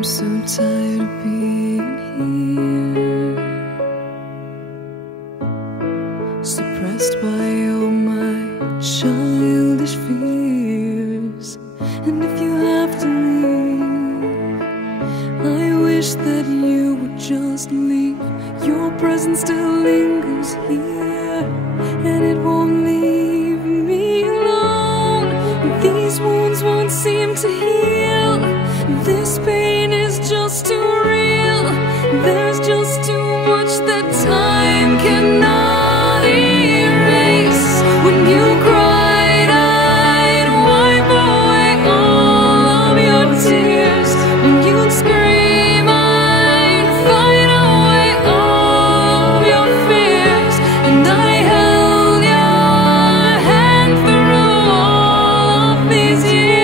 I'm so tired of being here, suppressed by all my childish fears. And if you have to leave, I wish that you would just leave. Your presence still lingers here, and it won't leave me alone. These wounds won't seem to heal. This pain is just too real. There's just too much that time cannot erase. When you cried, I'd wipe away all of your tears. When you'd scream, I'd fight away all of your fears. And I held your hand through all of these years.